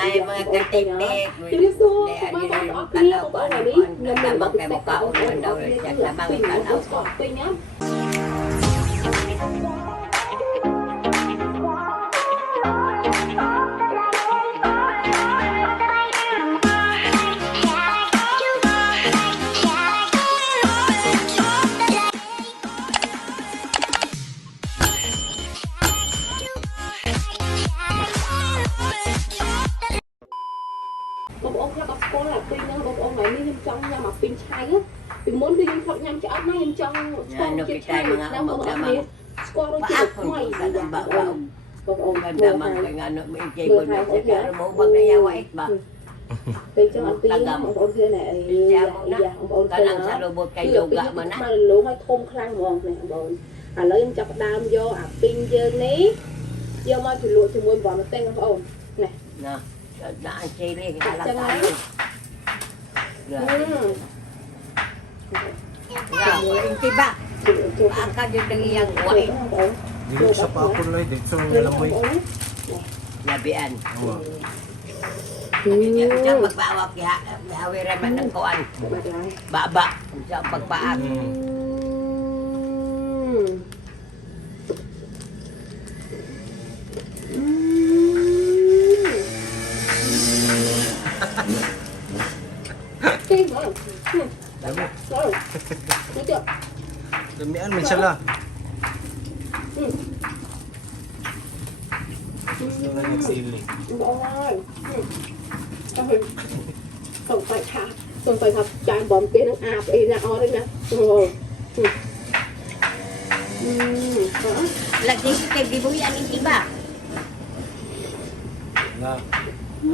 Ay, mga katik-tik. Jadi so, kemarin aku clear aku awal ni, ngambil Tabang kay batik mukha aku ulo daw. Tabang pin, tanaw aku ko. pin ya. Ông theo cặp con là pin đó, ông này mới trong nhà mà pin chai á, vì muốn đi nhâm chọn nhâm chọn nó nhâm trong con chiếc chai đang ông này, con nó chỉ mày ông Ganda man kay nga no may cable na sa karo mo bag na yawa it ba. Pin trong anh pin ông kia này, ông Kanang sa robot kay yoga man na. mà lúa hay thôm khăn mòn này ông lấy em chọc đam vô pin dơ ní, vô mà thì lụa thì muốn bỏ nó tên ông này. Na. Na ang chili kay ala tayo. Ya, ang tiba. Ang kadyo ng iyang kuwain. Dili sa paapon lang dito sa lamoy. Labian. Oo. Diyan magbawak ya, awiran man ng kuwan. Baba sa pagpaak. Dami. Rồi, thấy chưa? Damian man siya la. Gusto na nagsili. Rồi. Không phải thả, không phải thả trái bom tên nó ạp ấy ra o đấy nè. Rồi. Đó. Lagi kay gibuyan ang iba. Nga.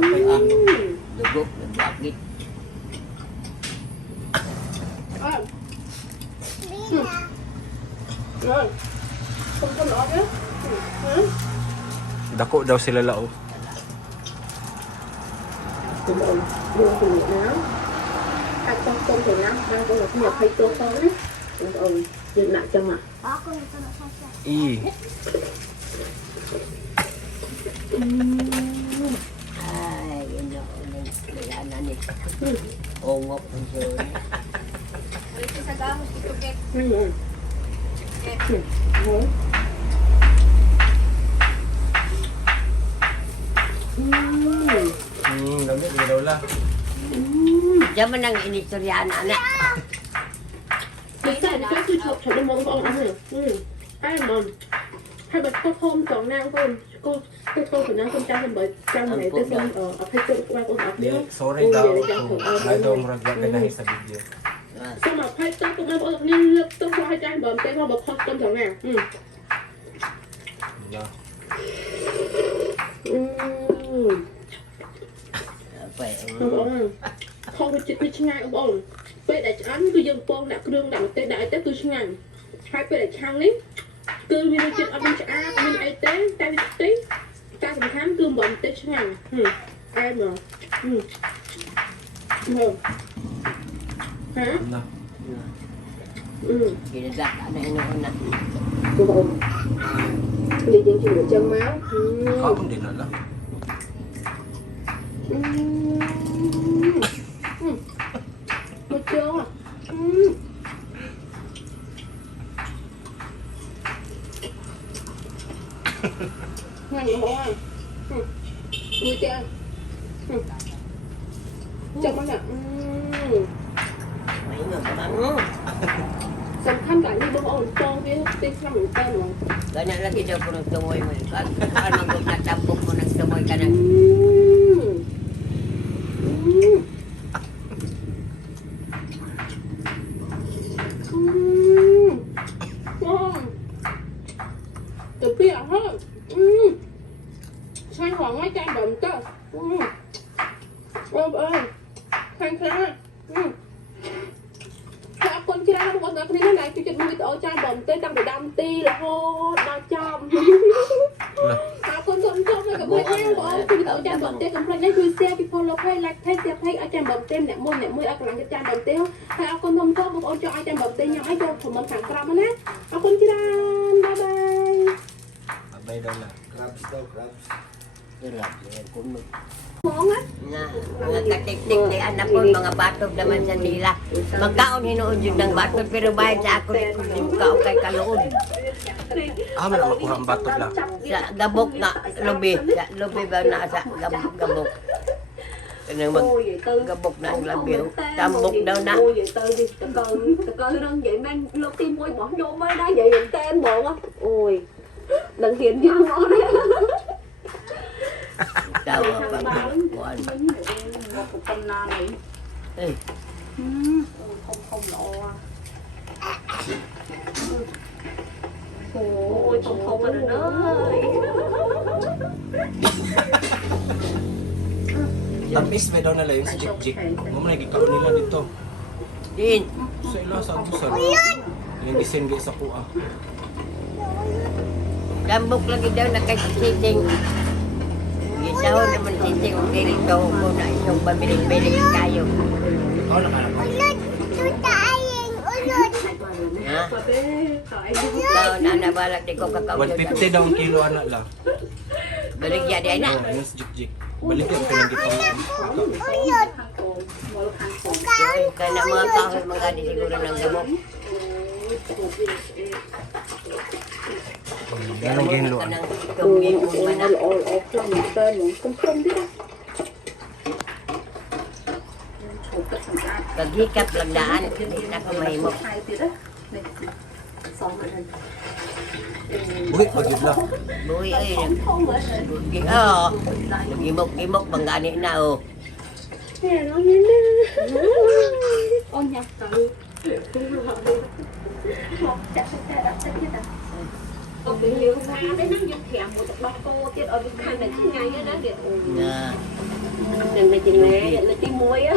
Apay ang. Dugo, nagwagit. Rồi. Không có nói nhé. Dako daw sila lao. Tụi mình đưa từ Việt Nam. Ăn con thì Nam, ăn con là nhập hay tô con đấy. Tụi mình dừng lại cho mà. I. Ay, ino, nilana ni. Ongok ang siya. Dami di daw la. Diyan man ang inistoryana na. Cái này là cái chụp chụp lên mông ăn này. Ai mà hai bật có thôm chọn nang con của nang con trai con bởi trang này tôi xem ở Facebook qua con đọc Di, biết. sorry daw. Ay daw murag wa ganahay sa video. Sao mà Facebook con đang có nên lập tức qua hai trang bấm tên qua bật con chọn nang. Nga. Không có chuyện như ngay ông ổn. Bây để ăn cứ dừng con đã đường đẳng tê đại tê cứ ngay. Hai bây để chăng đấy. Cứ mình chuyện ở bên cha mình ai tế ta đi tí. Ta cũng khám cứ bấm tê ngay. Ai mà. Hả? Na. Ginagat na inoon na. Cô ổn. Đi trên chừng được chân máu. Kaon din na la. Được chưa? Ngon không bố ơi? Vui chưa? Chậm quá nè. Mấy người bắn. Sầm khăn cả như bông ổn cho cái tên sang một tên rồi. Ganyan lagi daw po ng tumoy mo. Kan magkatapok mo ng tumoy ka na. Từ bia hơn. Sang hoàng ngay chai bầm cơ. Ôm ơi. Khăn khá. Các con chưa đang có cái này này, chuyện mình ở chai bầm tê tăng để đam ti là hô đa chom. Con chọn này các bạn em bỏ khi ở chai bầm tê cầm lấy chui xe thì follow hay like thấy ở chai bầm tê nè môi ở cái chai bầm tê. Hay con thông cho một cho chai bầm tê nhau ấy cho của mình thẳng cam á. Con chưa đang bye bye. Abay daw la. Crabs daw, crabs. Món á. Mga katik-tik di anak ko, mga batog naman sa nila. Magkaon hinuon yun ng batog, pero bayad sa ako di magkaon kay kaloon. Ah, man makuha ang batog lang. Sa gabok na, lubi. Sa lubi ba na sa gabok. Kanang mag gabok na ang labi. Tambok daw na. Ôi vậy tơi đi, tờ cơ đơn vậy mang lúc tim môi bỏ vô mới đó vậy dùm tên bộ á. Ôi, đừng hiện vô ngon đấy. Daw ang pagkuhan. Một cục canh na này. Eh, Không lộ à. Ôi, không rồi ơi. Tamis may daw nila yung sa jik-jik. Mama nagkikaroon nila dito. din. Sa ila sa abusan. Yung gising sa kuha. Gambok lagi daw na kay siting. Gisahon naman siting. Kung kiling daw ko na isang pabiling-biling kayo. Ikaw nakalakay. Ha? Ikaw na nabalak di ko kakao. 150 daw ang kilo anak lang. Baligya di ay na. Oh, yung sa jik-jik. Balik yung pinagkikaroon. Kaya na mga kahoy mga di siguro ng gamok. Yan ang ginlo. Kanang itong ginoo man na. Paghikap lang daan. Hindi na ko mahimok. Uy, pagid lang. Buhi ay nagimok-imok bang gani na oh. Ôi nhặt tự. Tự nhiên pha đấy nó dùng thèm một tập cô tiết ở bên khăn này chứ ngay đó kìa. Na. Đừng là chừng lẹ, là chim muối á.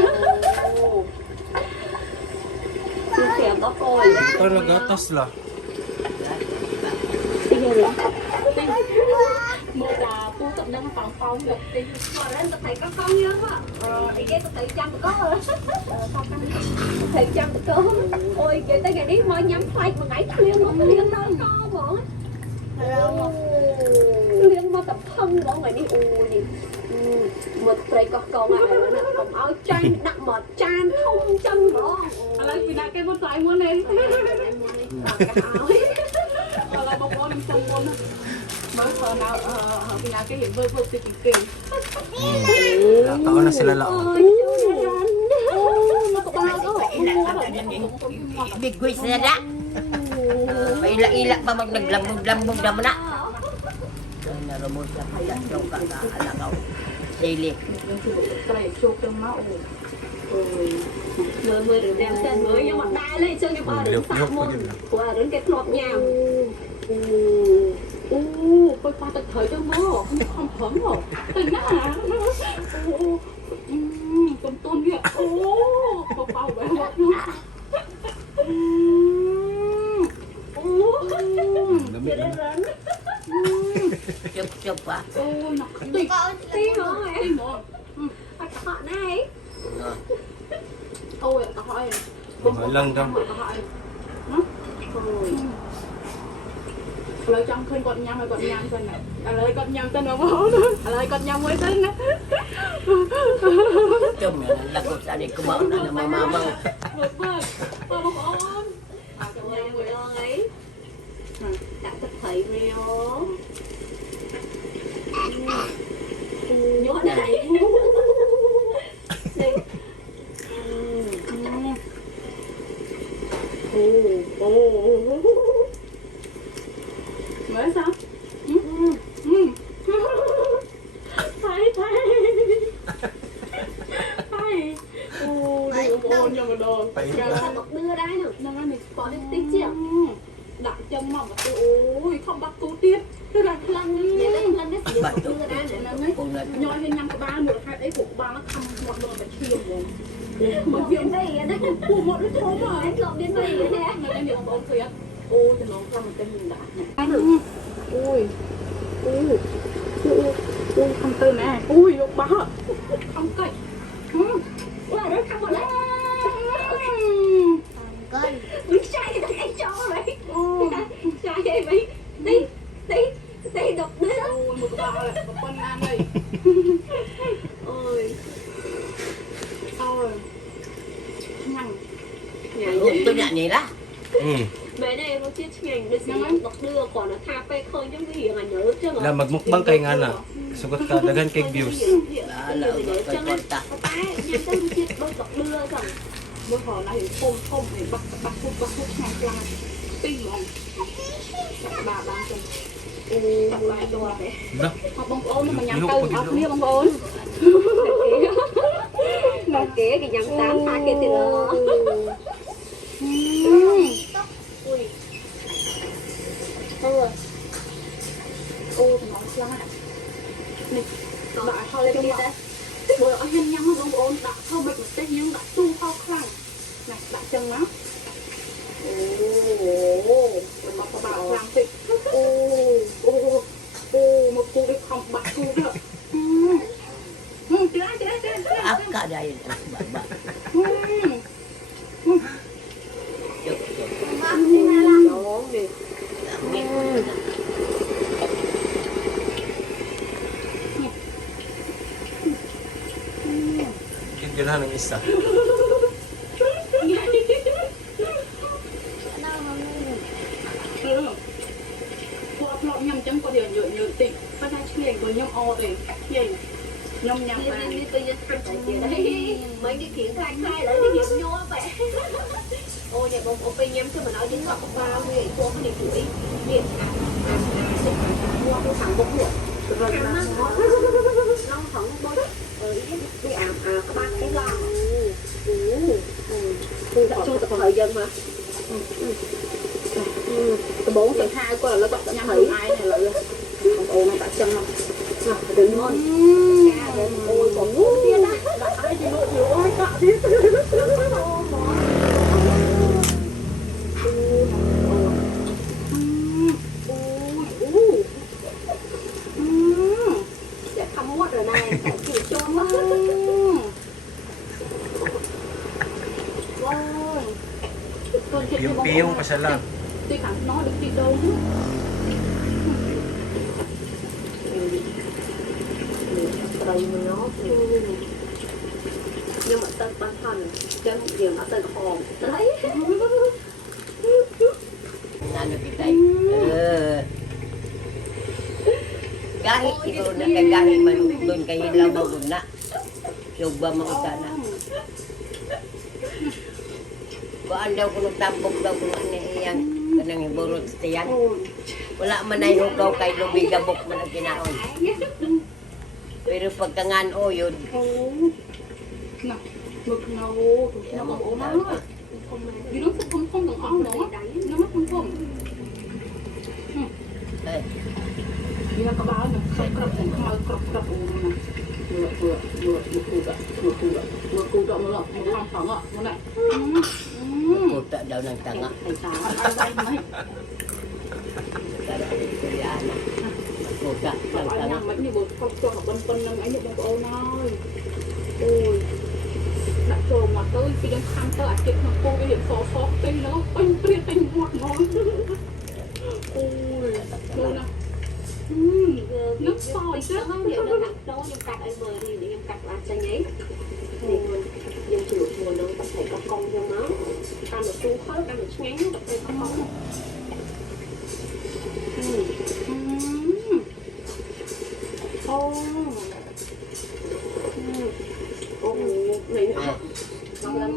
Chứ thèm có cô rồi. Ito nagatas la. Một là cô tập năng phòng phòng được thì mà lên tập thầy có không nhớ á. Thì cái tập thầy chăm có rồi. Thầy chăm có. Ôi kể tới ngày đi thôi nhắm phai mà nãy liên một liên thôi co bọn. Liên mà tập thân bọn mày đi ui. Một thầy có con này là còn áo chan nặng mà chan không chân nữa. Lấy vì cái một thầy muốn đi. Kalau mau mau disombong, baru kalau pindah ke yang berpikir. Taon na sila lao. Bigwis na na. Paila-ila pa mag naglambog-lambog naman na. Narumod sa kaya yung kaka-alakaw. Sili. Cái chụp trong máu. Mười được đem tên mới nhưng mà đa lên chân đi qua đến phạm môn qua đến cái lọt nhà coi qua tật thời cho mơ không thấm rồi tình á con tôn việc bao bao bé lọt luôn Chụp à. nó tí rồi họ này ôi tao hỏi Hỏi lần đâu. lời trong khơi con nhâm tên này lời con nhâm tên không hổ nữa lời con nhâm mới tên á Chum là ko sa ni ko mao na mamamang. vâng con cảm ơn người ơn ấy đặt tập thầy mèo nhớ này mới sao thấy ôi nhưng mà đồ sao bật đưa đây nữa nó mình có đến tích chứ đặt chân mà tôi ôi không bắt tôi tiếp tôi đặt lần vậy đấy lần đấy sẽ đưa đây để nó ấy nhoi lên năm ba một hai đấy của ba nó không một đồ phải chiều rồi một viên đây đấy của một đứa thôi mà anh lộn đến đây đấy nè người ta nhiều bóng tuyết ôi cho nó ra một cái mình đã ui không tư nè ui lúc bá không cậy ui nó không một lấy đứng trai thì anh cho vậy trai vậy đi độc nữa ui một ba này một con ăn đây นี่ละ mẹ này nó chết ngành để xin đọc đưa còn là tha phê khơi giống cái gì mà nhớ chứ mà La magmukbang kay nga na. Sugot ka daghan kay views. Kay konta. nhanh tới chết bơi đọc đưa rằng bơi họ là hình không không phải bắt phút ngày qua pin mong bà chân bài đồ này Lah, học bông ôn mà nhắm câu học lia bông ôn mà kế cái nhắm tám hai cái tiền lơ ui ô thì nó lắm ạ này đã thôi lên kia đấy bữa ở nhân nhắm bông ôn đã thôi mình sẽ nhưng đã tu khao khăn này đã chân lắm mà có bảo làm thịt một cô đi không bắt cô được Akka dahil baba. Chuk chuk. Đó đi ganahan ng isa. Lọt nhầm chấm có điều nhựa tịnh phát ra chuyện với nhầm o thì gì nhầm nhầm mà đi tôi dân đấy mấy cái kiện khai lại cái điểm nhô vậy ôi nhà bông ô nhầm cho mình nói đến ngọc bao người cô cái này tuổi điện mua cái thằng bông ruột rồi nó thằng bông đi các bạn cái lo tôi đã cho tập thời dân mà ដំបងសង្ហាគាត់ឥឡូវគាត់ញ៉ាំហើយឯងឥឡូវបងប្អូនដាក់ចឹងមកដឹងមកអូយបងនោះទៀតណាដាក់ឲ្យទីនោះយូរហើយកាក់ទៀតจะทำมดเหรอนายแต่กินโจมมากว้าว Piyong-piyong pa siya lang. Tuy thẳng nó được đi đâu chứ đây nó nhưng mà tên bản thân chứ không nhiều nó tên hòn đấy Ano kita kahit ikaw na kagahi man doon kayo labaw na suba mga sana kuan daw kung tambok daw kung ano iyang kanang iburot sa tiyan wala man ay hugaw kay lumigabok man ang kinaon pero pagkangan o yun nè mực ngầu nó mà ốm lắm vì nó không cần áo nữa nó mất không vì nó có báo nè không cặp thành không cặp ốm nè vừa cù đậu nó không phẳng ạ nó này puta daw ng tanga puta ng tanga mấy như bột không cho học phân năm ấy như bông ôn ơi ôi đã trộm mà tới khi đang khăn tới à chuyện mà cô cái điểm phó tên nó bánh tuyết bánh bột nó ôi luôn à nước sôi chứ không hiểu nó đặt đó nhưng cắt ở bờ thì nhưng cắt là xanh ấy thì dân chủ mùa nó tập thể có công cho nó ăn được su khớp ăn được ngán nó tập thể có công ô này nữa con lên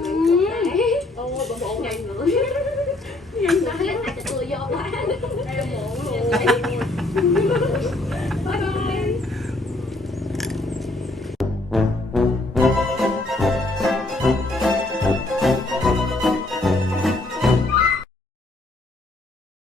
này ôi bông bộ nhanh nữa nhanh đấy tôi do quá đây là bộ luôn